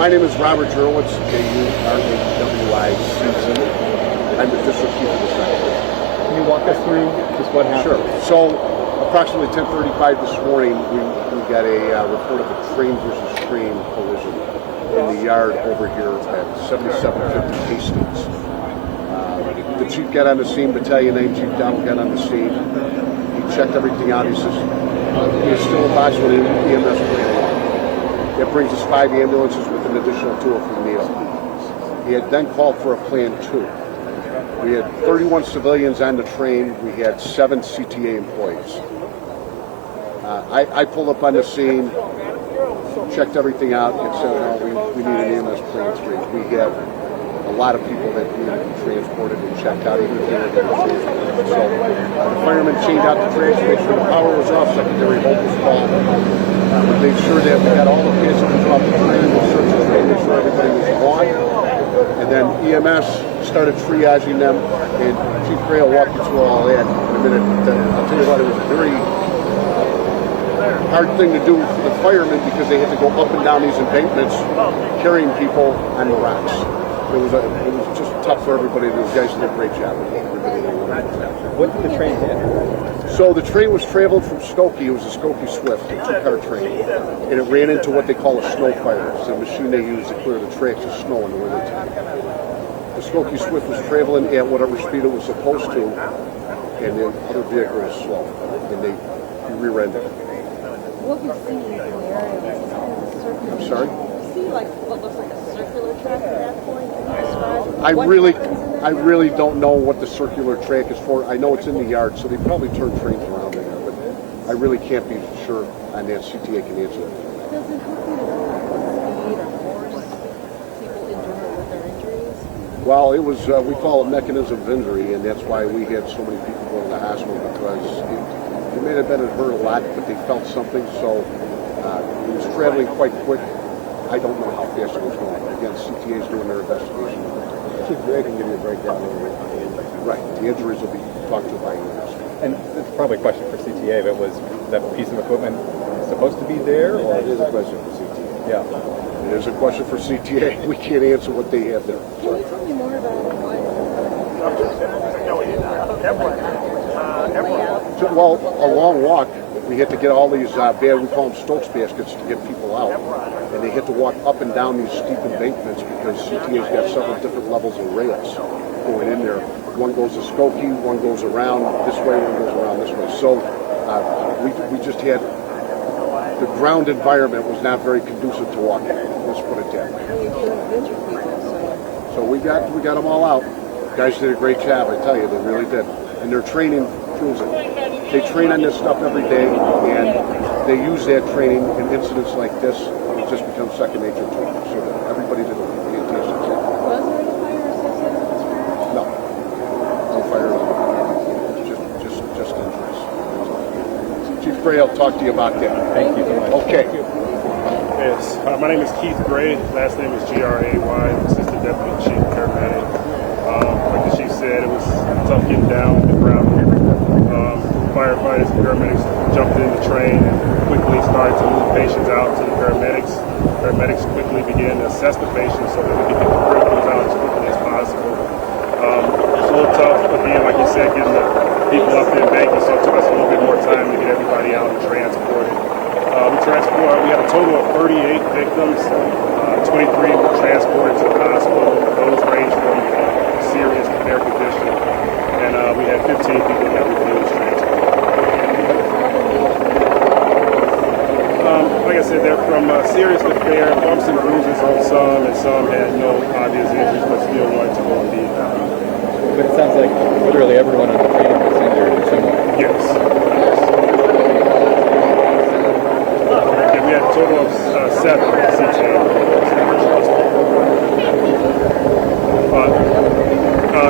My name is Robert Jurowitz, Jurowicz. I'm the district chief of the sector. Can you walk us through just what happened? Sure. So, approximately 10:35 this morning, we got a report of a train versus train collision in the yard over here at 7750 Hastings. The chief got on the scene, Battalion 9 Chief Donald got on the scene. He checked everything out. He says, he is still a box with an EMS plan. That brings us 5 ambulances with an additional 2 from Neil. He had then called for a plan 2. We had 31 civilians on the train. We had 7 CTA employees. I pulled up on the scene, checked everything out, and said, no, we need an EMS plan 3. We have a lot of people that need to be transported and checked out, even if they were transported. So the firemen chained out the train to make sure the power was off, secondary hold was called. We made sure that we got all the passengers off the train, we searched the train, made sure everybody was gone. And then EMS started triaging them, and Chief Gray will walk you through all that in a minute. I'll tell you what, it was a very hard thing to do for the firemen because they had to go up and down these embankments carrying people on the rocks. It was just tough for everybody. Those guys did a great job. What did the train hit? So the train was traveling from Skokie. It was a Skokie Swift, a 2-car train, and it ran into what they call a snow fire. It's a machine they use to clear the tracks of snow in the wintertime. The Skokie Swift was traveling at whatever speed it was supposed to, and the other vehicle was slow, and they rear-ended it. What we see in the area is kind of a circular. I'm sorry? We see like what looks like a circular track at that point. Can you describe I really don't know what the circular track is for. I know it's in the yard, so they probably turn trains around in there, but I really can't be sure on that. CTA can answer that. Does it help you to know speed or force people endure with their injuries? Well, it was, we call it mechanism of injury, and that's why we had so many people go to the hospital, because it may have been hurt a lot, but they felt something, so it was traveling quite quick. I don't know how fast it was going. Again, CTA is doing their investigation. Chief Gray can give you a breakdown of the Right, the injuries will be talked to by EMS. And it's probably a question for CTA, but was that piece of equipment supposed to be there? Or It is a question for CTA. Yeah. It is a question for CTA. We can't answer what they have there. Can you tell me more about what? Well, a long walk. We had to get all these we call them Stokes baskets to get people out. And they had to walk up and down these steep embankments because CTA's got several different levels of rails going in there. One goes to Skokie, one goes around this way, one goes around this way. So we just had, the ground environment was not very conducive to walking. Let's put it that way. So we got them all out. Guys did a great job, I tell you, they really did. And their training proves it. They train on this stuff every day, and they use that training in incidents like this. It just becomes second nature to them. So everybody did a fantastic job. Was there any fire associated with this crash? No. No fire. Just injuries. Chief Gray, I'll talk to you about that. Thank you so much. Okay. Yes, my name is Keith Gray. Last name is Gray. Assistant Deputy Chief Paramedic. Like the chief said, it was tough getting down the ground. Firefighters and paramedics jumped in the train and quickly started to move patients out to the paramedics. Paramedics quickly began to assess the patients so that we could get the criticals out as quickly as possible. It's a little tough, again, like you said, getting the people up the embankment, so it took us a little bit more time to get everybody out and transported. We had a total of 38 victims, 23 were transported to the hospital. Those range from serious to fair condition, and we had 15 people that refused transport. Like I said, they're from serious to fair, bumps and bruises on some, and some had no obvious injuries, but still wanted to go and be down. But it sounds like literally everyone on the train was injured in some way. Yes. Yeah, we had a total of 7 CTA.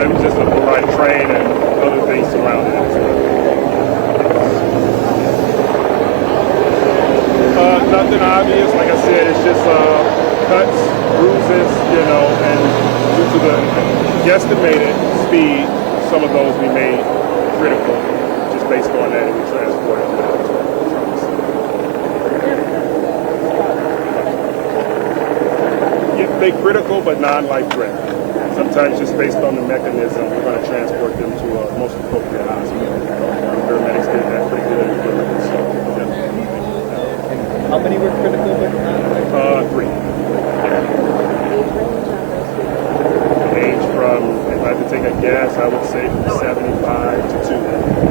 It was just a right train and other things surrounding it as well. Nothing obvious, like I said, it's just cuts, bruises, and due to the guesstimated speed, some of those we made critical, just based on that, and we transported them out. They critical but non-life-threatening. Sometimes just based on the mechanism, we're going to transport them to a most appropriate hospital. Paramedics did that pretty good. So, yeah. And how many were critical but not? 3. Age range on those people? Age from, if I had to take a guess, I would say from 75 to 2.